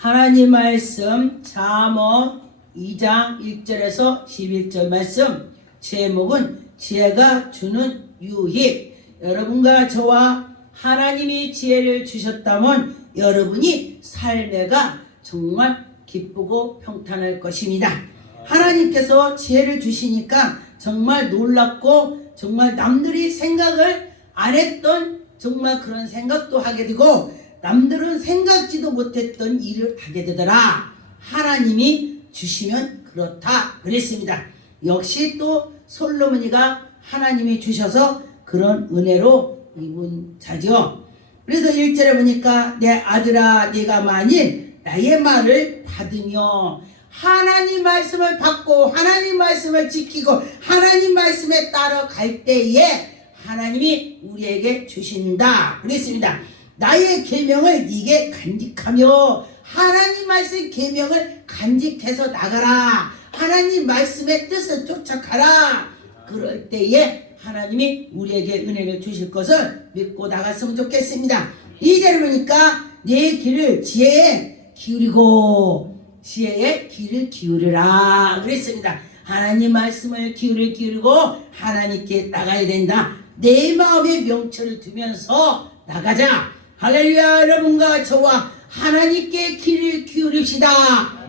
하나님 말씀 잠언 2장 1절에서 11절 말씀 제목은 지혜가 주는 유익. 여러분과 저와 하나님이 지혜를 주셨다면 여러분이 삶에가 정말 기쁘고 평탄할 것입니다. 하나님께서 지혜를 주시니까 정말 놀랍고 정말 남들이 생각을 안 했던 정말 그런 생각도 하게 되고 남들은 생각지도 못했던 일을 하게 되더라. 하나님이 주시면 그렇다 그랬습니다. 역시 또 솔로몬이가 하나님이 주셔서 그런 은혜로 입은 자죠. 그래서 1절에 보니까 내 아들아 네가 만일 나의 말을 받으며 하나님 말씀을 받고 하나님 말씀을 지키고 하나님 말씀에 따라갈 때에 하나님이 우리에게 주신다 그랬습니다. 나의 계명을 네게 간직하며 하나님 말씀 계명을 간직해서 나가라. 하나님 말씀의 뜻을 쫓아가라. 그럴 때에 하나님이 우리에게 은혜를 주실 것을 믿고 나갔으면 좋겠습니다. 2절을 보니까 내 길을 지혜에 기울이고 지혜에 귀를 기울이라 그랬습니다. 하나님 말씀을 기울이고 하나님께 나가야 된다. 내 마음에 명철을 두면서 나가자. 할렐루야. 여러분과 저와 하나님께 귀를 기울입시다.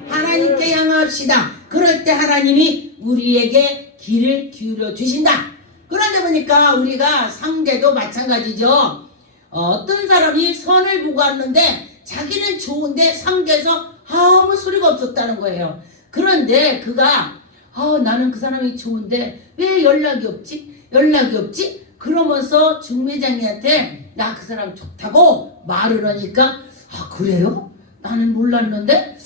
하나님께 향합시다. 그럴 때 하나님이 우리에게 귀를 기울여 주신다. 그런데 보니까 우리가 상대도 마찬가지죠. 어떤 사람이 선을 보고 왔는데 자기는 좋은데 상대에서 아무 소리가 없었다는 거예요. 그런데 그가 나는 그 사람이 좋은데 왜 연락이 없지? 그러면서 중매장님한테 나 그 사람 좋다고 말을 하니까 그래요? 나는 몰랐는데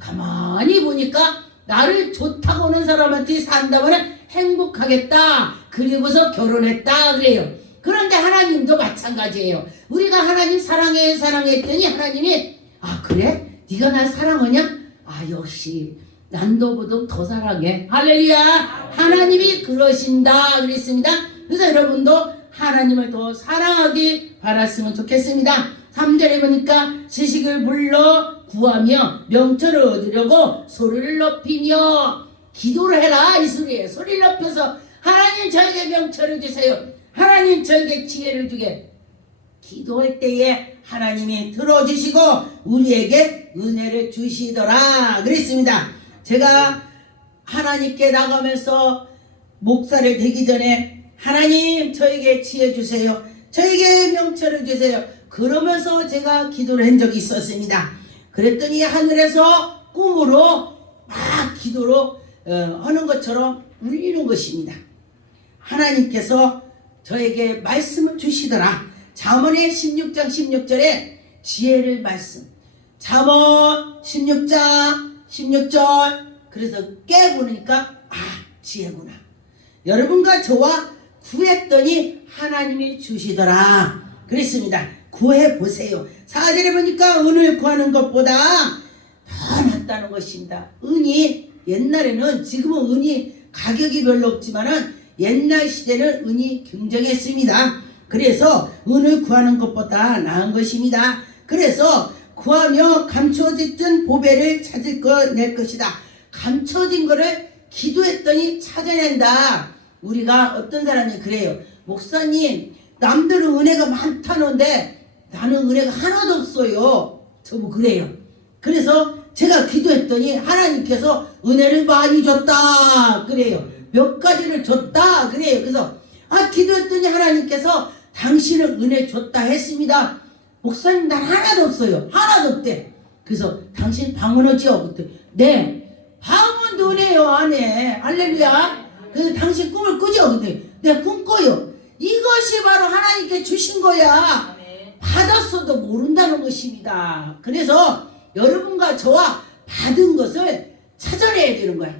가만히 보니까 나를 좋다고 하는 사람한테 산다면 행복하겠다. 그리고서 결혼했다 그래요. 그런데 하나님도 마찬가지예요. 우리가 하나님 사랑해 했더니 하나님이 그래? 네가 날 사랑하냐? 역시 난 너보다 더 사랑해. 할렐루야. 하나님이 그러신다 그랬습니다. 그래서 여러분도 하나님을 더 사랑하기 바랐으면 좋겠습니다. 3절에 보니까 지식을 불러 구하며 명철을 얻으려고 소리를 높이며 기도를 해라 이 소리에 소리를 높여서 하나님 저에게 명철을 주세요. 하나님 저에게 지혜를 주게 기도할 때에 하나님이 들어주시고 우리에게 은혜를 주시더라 그랬습니다. 제가 하나님께 나가면서 목사를 되기 전에 하나님 저에게 지혜 주세요. 저에게 명철을 주세요. 그러면서 제가 기도를 한 적이 있었습니다. 그랬더니 하늘에서 꿈으로 막 기도로 하는 것처럼 울리는 것입니다. 하나님께서 저에게 말씀을 주시더라. 잠언의 16장 16절에 지혜를 말씀. 잠언 16장 16절. 그래서 깨보니까 지혜구나. 여러분과 저와 구했더니 하나님이 주시더라 그랬습니다. 구해보세요. 4절에 보니까 은을 구하는 것보다 더 낫다는 것입니다. 은이 옛날에는 지금은 은이 가격이 별로 없지만은 옛날 시대는 은이 굉장했습니다. 그래서 은을 구하는 것보다 나은 것입니다. 그래서 구하며 감춰진 보배를 찾을 낼 것이다. 감춰진 거를 기도했더니 찾아낸다. 우리가 어떤 사람이 그래요. 목사님 남들은 은혜가 많다는데 나는 은혜가 하나도 없어요. 저뭐 그래요. 그래서 제가 기도했더니 하나님께서 은혜를 많이 줬다 그래요. 몇 가지를 줬다 그래요. 그래서 기도했더니 하나님께서 당신은 은혜 줬다 했습니다. 목사님 난 하나도 없어요. 하나도 없대. 그래서 당신 방언하지요? 네 방언도 은혜요 안해. 할렐루야. 그래서 당신 꿈을 꾸죠? 근데 내가 꿈 꿔요. 이것이 바로 하나님께 주신 거야. 받았어도 모른다는 것입니다. 그래서 여러분과 저와 받은 것을 찾아내야 되는 거야.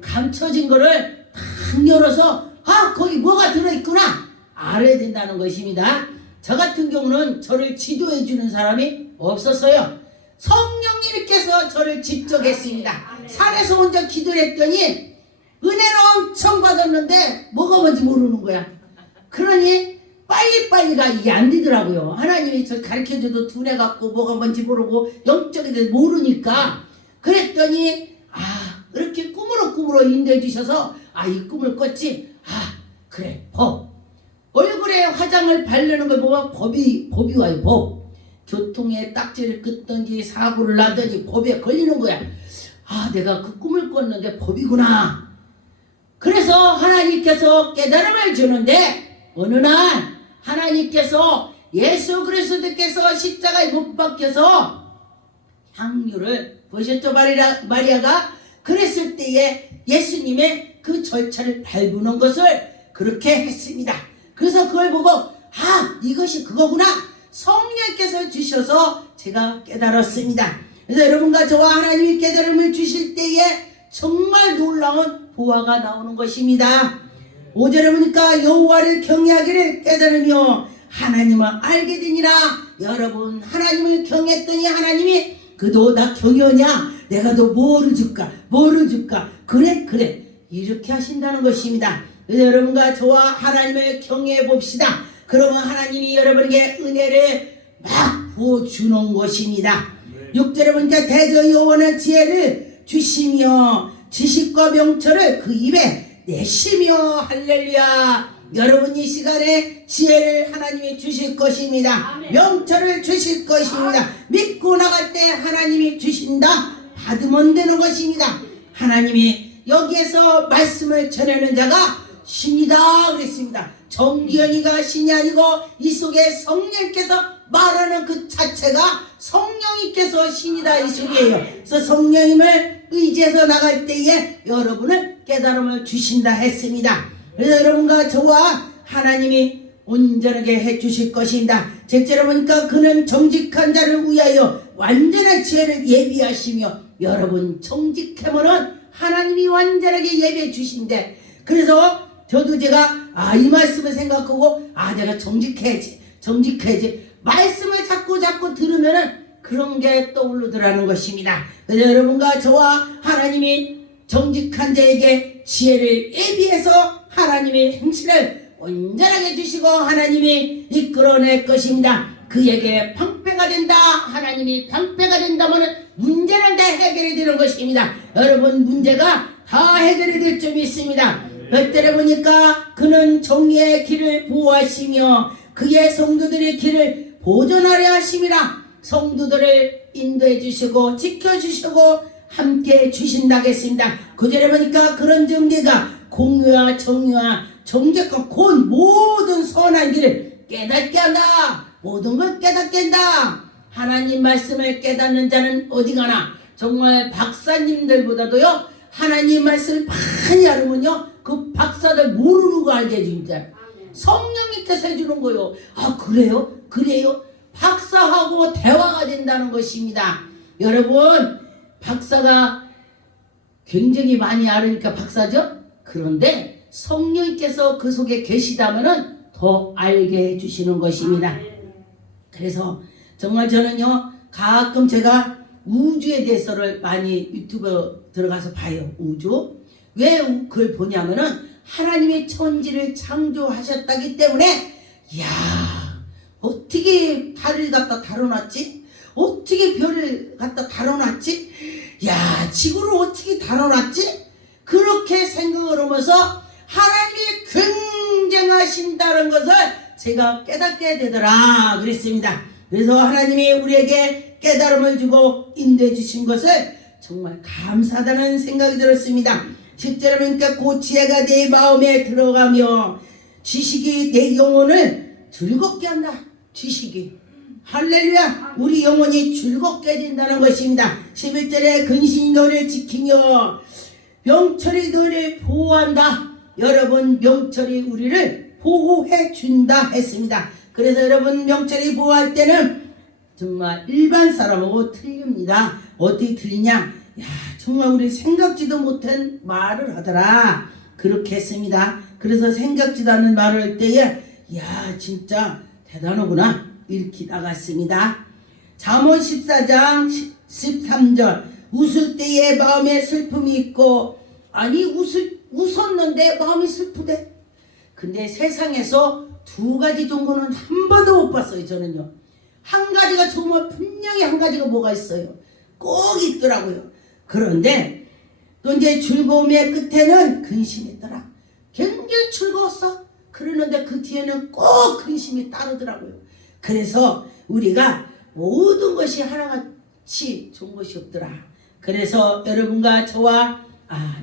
감춰진 거를 탁 열어서 거기 뭐가 들어있구나 알아야 된다는 것입니다. 저 같은 경우는 저를 지도해 주는 사람이 없었어요. 성령님께서 저를 직접 했습니다. 산에서 혼자 기도를 했더니 은혜를 엄청 받았는데 뭐가 뭔지 모르는 거야. 그러니 빨리빨리가 이게 안 되더라고요. 하나님이 저 가르쳐줘도 두뇌 갖고 뭐가 뭔지 모르고 영적인 데 모르니까. 그랬더니 이렇게 꿈으로 인도해 주셔서 이 꿈을 꿨지. 그래, 법. 얼굴에 화장을 바르는 걸 보면 법이 와요. 법. 교통에 딱지를 끊든지 사고를 나든지 법에 걸리는 거야. 내가 그 꿈을 꿨는데 법이구나. 그래서 하나님께서 깨달음을 주는데 어느 날 하나님께서 예수 그리스도께서 십자가에 못 박혀서 향유를 보셨죠? 마리아가 그랬을 때에 예수님의 그 절차를 밟는 것을 그렇게 했습니다. 그래서 그걸 보고 이것이 그거구나. 성령께서 주셔서 제가 깨달았습니다. 그래서 여러분과 저와 하나님이 깨달음을 주실 때에 정말 놀라운 보화가 나오는 것입니다. 5절에 보니까 여호와를 경외하기를 깨달으며 하나님을 알게 되니라. 여러분, 하나님을 경외했더니 하나님이 그도 나 경외하냐? 내가 너 뭐를 줄까? 그래 이렇게 하신다는 것입니다. 그래서 여러분과 저와 하나님을 경외해 봅시다. 그러면 하나님이 여러분에게 은혜를 막 부어주는 것입니다. 6절에 보니까 대저 여호와는 지혜를 주시며 지식과 명철을 그 입에 내시며 할렐루야. 여러분 이 시간에 지혜를 하나님이 주실 것입니다. 명철을 주실 것입니다. 믿고 나갈 때 하나님이 주신다. 받으면 되는 것입니다. 하나님이 여기에서 말씀을 전하는 자가 신이다 그랬습니다. 정기현이가 신이 아니고 이 속에 성령께서 말하는 그 자체가 성령님께서 신이다 이 속이에요. 그래서 성령님을 의지해서 나갈 때에 여러분은 깨달음을 주신다 했습니다. 그래서 여러분과 저와 하나님이 온전하게 해주실 것입니다. 셋째로 보니까 그는 정직한 자를 위하여 완전한 지혜를 예비하시며, 여러분 정직하면은 하나님이 완전하게 예비해 주신대. 그래서 저도 제가 이 말씀을 생각하고 내가 정직해야지 말씀을 자꾸 들으면은 그런 게 떠오르더라는 것입니다. 그래서 여러분과 저와 하나님이 정직한 자에게 지혜를 예비해서 하나님의 행실을 온전하게 주시고 하나님이 이끌어낼 것입니다. 그에게 방패가 된다. 하나님이 방패가 된다면 문제는 다 해결이 되는 것입니다. 여러분 문제가 다 해결이 될 점이 있습니다. 몇 절에 보니까 그는 정의의 길을 보호하시며 그의 성도들의 길을 보존하려 하심이라. 성도들을 인도해 주시고 지켜주시고 함께 주신다겠습니다. 9절에 보니까 그런 정리가 공의와 정의와 정직과 곧 모든 선한 길을 깨닫게 한다. 모든 걸 깨닫게 한다. 하나님 말씀을 깨닫는 자는 어디 가나. 정말 박사님들보다도요 하나님 말씀을 많이 알으면요 그 박사들 모르는 거 알게 해준다. 성령님께서 해주는 거요. 그래요? 박사하고 대화가 된다는 것입니다. 여러분 박사가 굉장히 많이 알으니까 박사죠. 그런데 성령님께서 그 속에 계시다면은 더 알게 해주시는 것입니다. 그래서 정말 저는요 가끔 제가 우주에 대해서를 많이 유튜브 들어가서 봐요. 우주 왜 그걸 보냐면은 하나님이 천지를 창조하셨다기 때문에 어떻게 달을 갖다 다뤄놨지? 어떻게 별을 갖다 다뤄놨지? 지구를 어떻게 다뤄놨지? 그렇게 생각을 하면서 하나님이 굉장하신다는 것을 제가 깨닫게 되더라 그랬습니다. 그래서 하나님이 우리에게 깨달음을 주고 인도해 주신 것을 정말 감사하다는 생각이 들었습니다. 10절에 보니까 그 지혜가 내 마음에 들어가며 지식이 내 영혼을 즐겁게 한다. 지식이 할렐루야. 우리 영혼이 즐겁게 된다는 것입니다. 11절에 근신이 너를 지키며 명철이 너를 보호한다. 여러분 명철이 우리를 보호해 준다 했습니다. 그래서 여러분 명철이 보호할 때는 정말 일반 사람하고 틀립니다. 어떻게 틀리냐? 정말 우리 생각지도 못한 말을 하더라. 그렇게 했습니다. 그래서 생각지도 않는 말을 할 때에 진짜 대단하구나 이렇게 나갔습니다. 잠언 14장 13절 웃을 때에 마음에 슬픔이 있고 웃었는데 마음이 슬프대. 근데 세상에서 두 가지 좋은 거는 한 번도 못 봤어요. 저는요. 한 가지가 정말 분명히 한 가지가 뭐가 있어요. 꼭 있더라고요. 그런데 또 이제 즐거움의 끝에는 근심이 있더라. 굉장히 즐거웠어. 그러는데 그 뒤에는 꼭 근심이 따르더라고요. 그래서 우리가 모든 것이 하나같이 좋은 것이 없더라. 그래서 여러분과 저와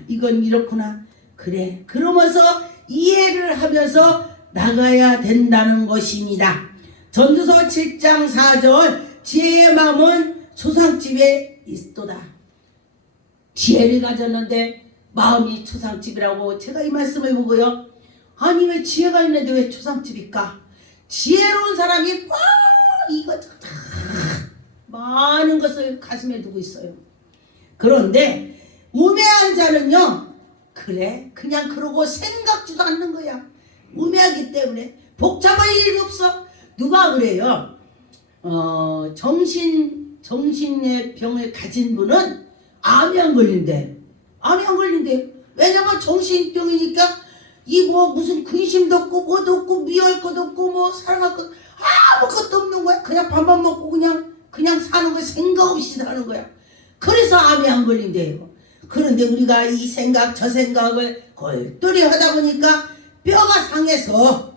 이건 이렇구나. 그래. 그러면서 이해를 하면서 나가야 된다는 것입니다. 전도서 7장 4절 지혜의 마음은 초상집에 있도다. 지혜를 가졌는데 마음이 초상집이라고 제가 이 말씀을 보고요. 아니 왜 지혜가 있는데 왜 초상집일까? 지혜로운 사람이 꽉 이것저것 다 많은 것을 가슴에 두고 있어요. 그런데 우매한 자는요. 그래 그냥 그러고 생각지도 않는 거야. 우매하기 때문에 복잡할 일이 없어. 누가 그래요? 정신의 병을 가진 분은 암이 안 걸린대. 암이 안 걸린대. 왜냐면 정신병이니까 이 뭐 무슨 근심도 없고 뭐도 없고 미워할 것도 없고 뭐 사랑할 것 아무것도 없는 거야. 그냥 밥만 먹고 그냥 사는 거야. 생각 없이 사는 거야. 그래서 암이 안 걸린대요. 그런데 우리가 이 생각 저 생각을 골똘히 하다 보니까 뼈가 상해서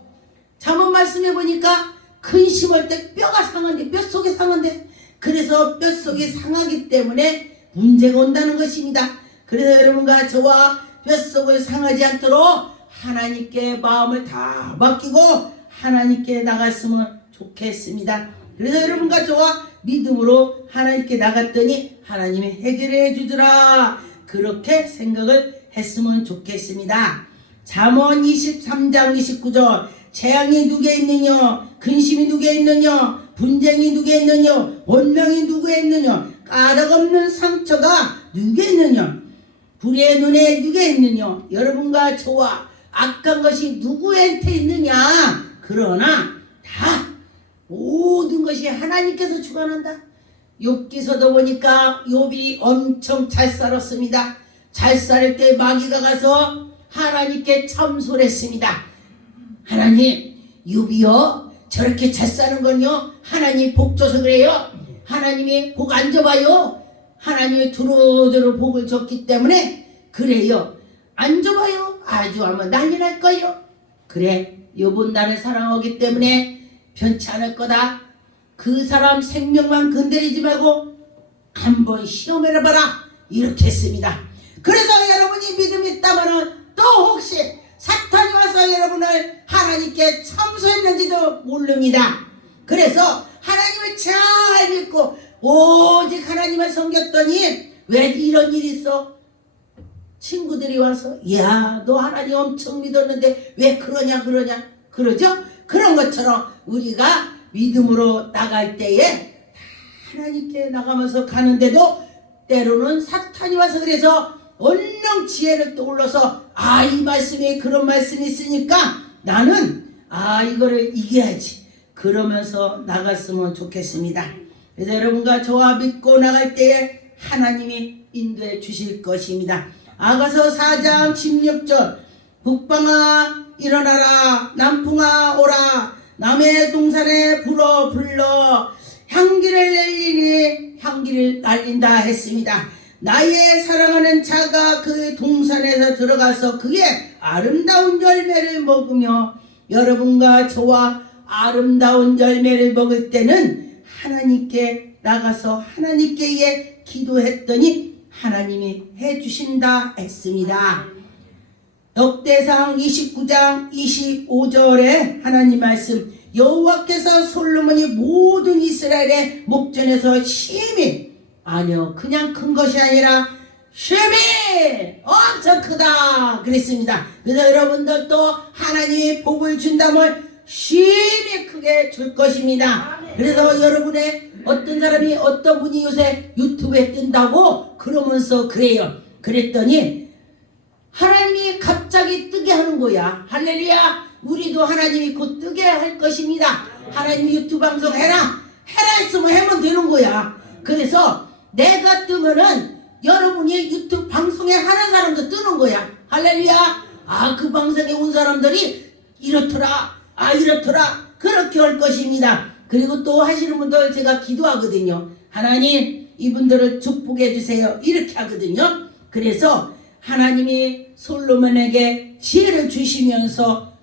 잠언 말씀해 보니까 근심할 때 뼈가 상한데 뼛속이 상한데 그래서 뼛속이 상하기 때문에 문제가 온다는 것입니다. 그래서 여러분과 저와 뼛속을 상하지 않도록 하나님께 마음을 다 맡기고 하나님께 나갔으면 좋겠습니다. 그래서 여러분과 저와 믿음으로 하나님께 나갔더니 하나님이 해결해 주더라. 그렇게 생각을 했으면 좋겠습니다. 잠언 23장 29절 재앙이 누구에 있느냐 근심이 누구에 있느냐 분쟁이 누구에 있느냐 원망이 누구에 있느냐 까닭없는 상처가 누구에 있느냐 불의 눈에 누구에 있느냐 여러분과 저와 악한 것이 누구한테 있느냐 그러나 다 모든 것이 하나님께서 주관한다. 욥기서도 보니까 욥이 엄청 잘 살았습니다. 잘 살 때 마귀가 가서 하나님께 참소했습니다. 하나님 욥이요 저렇게 잘 사는 건요 하나님 복 줘서 그래요. 하나님이 복 안 줘봐요. 하나님이 두루두루 복을 줬기 때문에 그래요. 안 줘봐요. 아주 하면 난리 날 거예요. 그래 욥은 나를 사랑하기 때문에 변치 않을 거다. 그 사람 생명만 건드리지 말고 한번 시험해봐라 이렇게 했습니다. 그래서 여러분이 믿음이 있다면 또 혹시 사탄이 와서 여러분을 하나님께 참소했는지도 모릅니다. 그래서 하나님을 잘 믿고 오직 하나님을 섬겼더니 왜 이런 일이 있어? 친구들이 와서 야 너 하나님 엄청 믿었는데 왜 그러냐 그러죠? 그런 것처럼 우리가 믿음으로 나갈 때에 하나님께 나가면서 가는데도 때로는 사탄이 와서 그래서 얼른 지혜를 떠올려서 이 말씀에 그런 말씀이 있으니까 나는 이거를 이겨야지 그러면서 나갔으면 좋겠습니다. 그래서 여러분과 저와 믿고 나갈 때에 하나님이 인도해 주실 것입니다. 아가서 4장 16절 북방아 일어나라 남풍아 오라 남의 동산에 불러 향기를 내리니 향기를 날린다 했습니다. 나의 사랑하는 자가 그 동산에서 들어가서 그의 아름다운 열매를 먹으며 여러분과 저와 아름다운 열매를 먹을 때는 하나님께 나가서 하나님께 기도했더니 하나님이 해주신다 했습니다. 역대상 29장 25절에 하나님 말씀 여호와께서 솔로몬이 모든 이스라엘의 목전에서 심히 아니요 그냥 큰 것이 아니라 심히 엄청 크다 그랬습니다. 그래서 여러분들도 하나님이 복을 준다면 심히 크게 줄 것입니다. 그래서 여러분의 어떤 사람이 어떤 분이 요새 유튜브에 뜬다고 그러면서 그래요. 그랬더니 하나님이 갑자기 뜨게 하는 거야. 할렐루야. 우리도 하나님이 곧 뜨게 할 것입니다. 하나님이 유튜브 방송 해라 했으면 하면 되는 거야. 그래서 내가 뜨면은 여러분이 유튜브 방송에 하는 사람도 뜨는 거야. 할렐루야. 그 방송에 온 사람들이 이렇더라. 아 이렇더라 그렇게 할 것입니다. 그리고 또 하시는 분들 제가 기도하거든요. 하나님 이분들을 축복해 주세요 이렇게 하거든요. 그래서 하나님이 솔로몬에게 지혜를 주시면서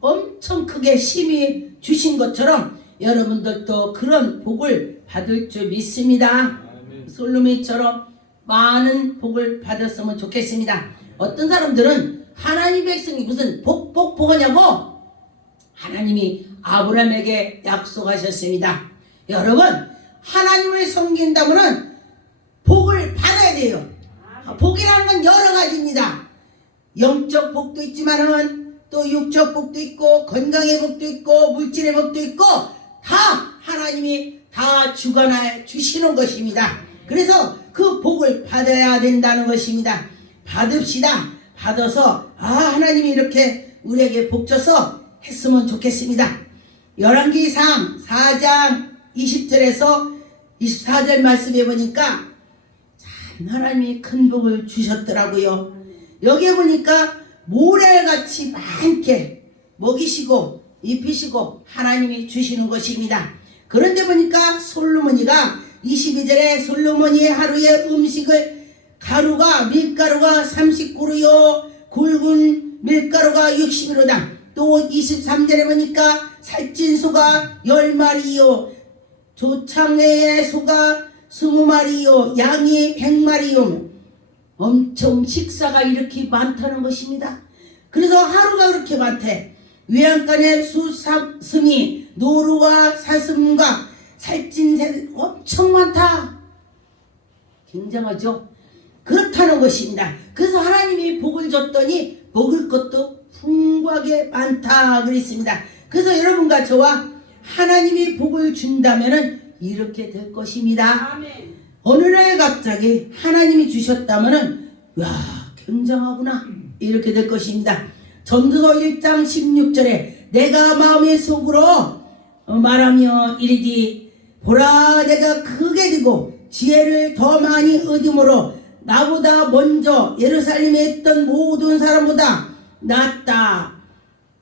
엄청 크게 힘이 주신 것처럼 여러분들도 그런 복을 받을 줄 믿습니다. 솔로몬처럼 많은 복을 받았으면 좋겠습니다. 어떤 사람들은 하나님 백성이 무슨 복하냐고 하나님이 아브라함에게 약속하셨습니다. 여러분 하나님을 섬긴다면 복을 받아야 돼요. 복이라는 건 여러 가지입니다. 영적 복도 있지만은 또 육적 복도 있고 건강의 복도 있고 물질의 복도 있고 다 하나님이 다 주관해 주시는 것입니다. 그래서 그 복을 받아야 된다는 것입니다. 받읍시다. 받아서 하나님이 이렇게 우리에게 복 줘서 했으면 좋겠습니다. 열왕기상 4장 20절에서 24절 말씀해 보니까 참 하나님이 큰 복을 주셨더라고요. 여기에 보니까 모래같이 많게 먹이시고 입히시고 하나님이 주시는 것입니다. 그런데 보니까 솔로몬이가 22절에 솔로몬이 하루에 음식을 가루가 밀가루가 30그루요 굵은 밀가루가 60그루다. 또 23절에 보니까 살찐 소가 10마리요 조창의 소가 20마리요 양이 100마리요 엄청 식사가 이렇게 많다는 것입니다. 그래서 하루가 그렇게 많대. 외양간에 수삼승이 노루와 사슴과 살찐 새 엄청 많다. 굉장하죠. 그렇다는 것입니다. 그래서 하나님이 복을 줬더니 먹을 것도 풍부하게 많다 그랬습니다. 그래서 여러분과 저와 하나님이 복을 준다면 이렇게 될 것입니다. 아멘. 어느 날 갑자기 하나님이 주셨다면 와 굉장하구나 이렇게 될 것입니다. 전도서 1장 16절에 내가 마음의 속으로 말하며 이르기 보라 내가 크게 되고 지혜를 더 많이 얻음으로 나보다 먼저 예루살렘에 있던 모든 사람보다 낫다.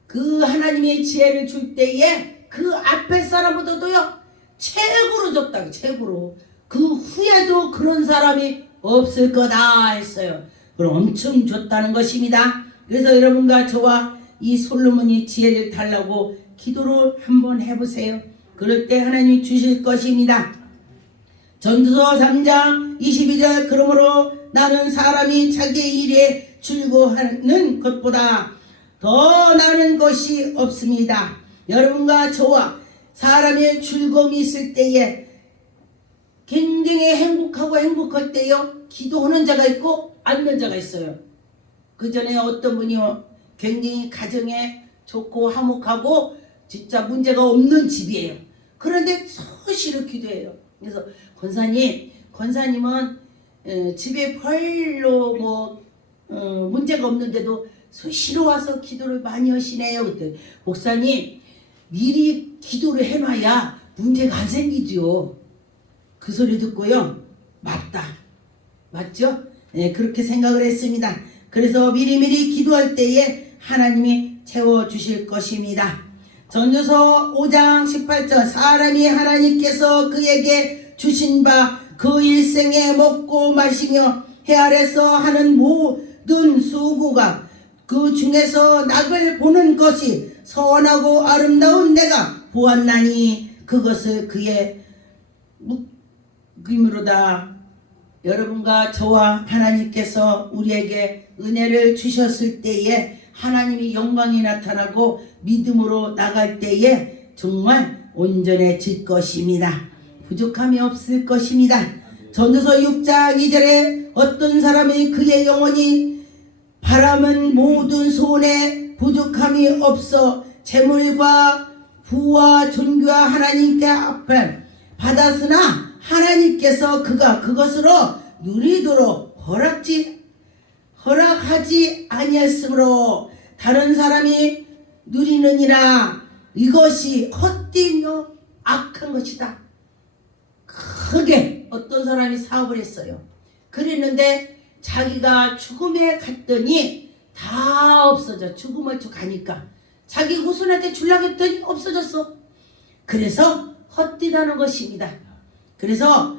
그 하나님의 지혜를 줄 때에 그 앞에 사람보다도요 최고로 줬다. 최고로. 그 후에도 그런 사람이 없을 거다 했어요. 그럼 엄청 줬다는 것입니다. 그래서 여러분과 저와 이 솔로몬이 지혜를 달라고 기도를 한번 해보세요. 그럴 때 하나님이 주실 것입니다. 전도서 3장 22절 그러므로 나는 사람이 자기의 일에 즐거워하는 것보다 더 나은 것이 없습니다. 여러분과 저와 사람의 즐거움이 있을 때에 굉장히 행복하고 행복할 때요 기도하는 자가 있고 않는 자가 있어요. 그 전에 어떤 분이요 굉장히 가정에 좋고 화목하고 진짜 문제가 없는 집이에요. 그런데 수시로 기도해요. 그래서 권사님은 집에 별로 문제가 없는데도 수시로 와서 기도를 많이 하시네요. 그때 목사님 미리 기도를 해놔야 문제가 안 생기죠. 그 소리 듣고요 맞다. 맞죠? 네, 그렇게 생각을 했습니다. 그래서 미리미리 기도할 때에 하나님이 채워주실 것입니다. 전도서 5장 18절 사람이 하나님께서 그에게 주신 바 그 일생에 먹고 마시며 해 아래서 하는 모든 수고가 그 중에서 낙을 보는 것이 선하고 아름다운 내가 보았나니 그것을 그의 묶임으로다. 여러분과 저와 하나님께서 우리에게 은혜를 주셨을 때에 하나님이 영광이 나타나고 믿음으로 나갈 때에 정말 온전해질 것입니다. 부족함이 없을 것입니다. 전도서 6장 2절에 어떤 사람이 그의 영혼이 바람은 모든 소원에 부족함이 없어 재물과 부와 존귀와 하나님께 앞에 받았으나 하나님께서 그가 그것으로 누리도록 허락하지 아니했으므로 다른 사람이 누리느니라. 이것이 헛되며 악한 것이다. 크게 어떤 사람이 사업을 했어요. 그랬는데 자기가 죽음에 갔더니 다 없어져. 죽음을 쭉 가니까 자기 후손한테 주려고 했더니 없어졌어. 그래서 헛되다는 것입니다. 그래서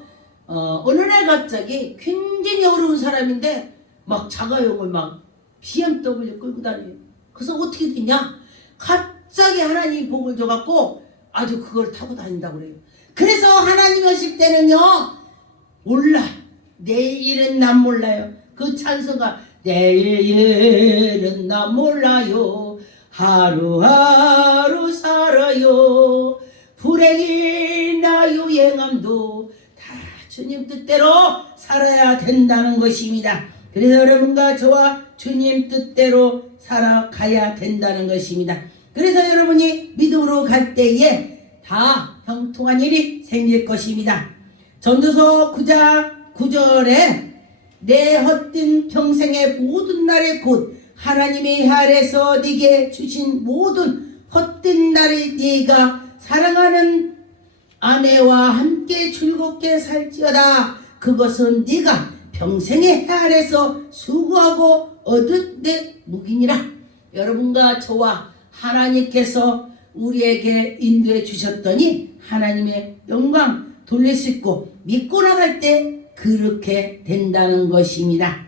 어느 날 갑자기 굉장히 어려운 사람인데 막 자가용을 막 BMW 끌고 다녀요. 그래서 어떻게 됐냐? 갑자기 하나님이 복을 줘갖고 아주 그걸 타고 다닌다고 그래요. 그래서 하나님 오실 때는요, 몰라. 내일은 난 몰라요. 그 찬송가, 내일은 난 몰라요. 하루하루 살아요. 불행이나 유행함도 다 주님 뜻대로 살아야 된다는 것입니다. 그래서 여러분과 저와 주님 뜻대로 살아가야 된다는 것입니다. 그래서 여러분이 믿음으로 갈 때에 다 형통한 일이 생길 것입니다. 전도서 9장 9절에 내 헛된 평생의 모든 날의 곧 하나님의 아래서 네게 주신 모든 헛된 날에 네가 사랑하는 아내와 함께 즐겁게 살지어다. 그것은 네가 평생의 해 아래서 수고하고 얻은 내 묵이니라. 여러분과 저와 하나님께서 우리에게 인도해 주셨더니 하나님의 영광 돌릴 수 있고 믿고 나갈 때 그렇게 된다는 것입니다.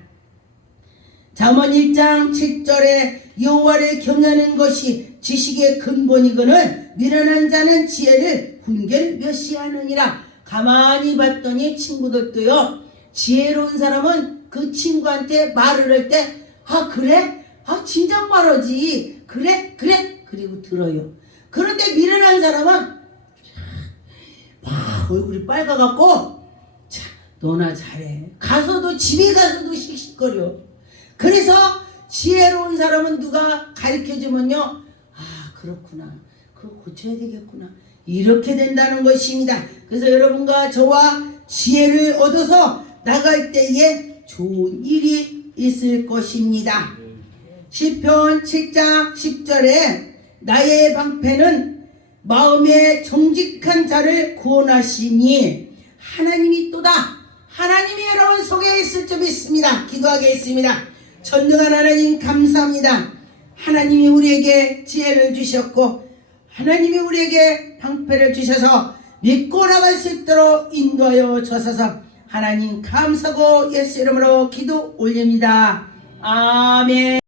잠언 1장 7절에 여호와를 경외하는 것이 지식의 근본이거늘 미련한 자는 지혜를 훈계를 멸시하느니라. 가만히 봤더니 친구들도요, 지혜로운 사람은 그 친구한테 말을 할 때 아 그래? 아 진작 말하지. 그래? 그래? 그리고 들어요. 그런데 미련한 사람은 막 얼굴이 빨가갖고 자 너나 잘해. 가서도 집에 가서도 씩씩거려. 그래서 지혜로운 사람은 누가 가르쳐주면요, 아 그렇구나, 그거 고쳐야 되겠구나, 이렇게 된다는 것입니다. 그래서 여러분과 저와 지혜를 얻어서 나갈 때에 좋은 일이 있을 것입니다. 시편 7장 10절에 나의 방패는 마음에 정직한 자를 구원하시니 하나님이 또다. 하나님이 여러분 속에 있을 줄 믿습니다. 기도하겠습니다. 전능한 하나님 감사합니다. 하나님이 우리에게 지혜를 주셨고 하나님이 우리에게 방패를 주셔서 믿고 나갈 수 있도록 인도하여 주셔서 하나님 감사하고 예수 이름으로 기도 올립니다. 아멘.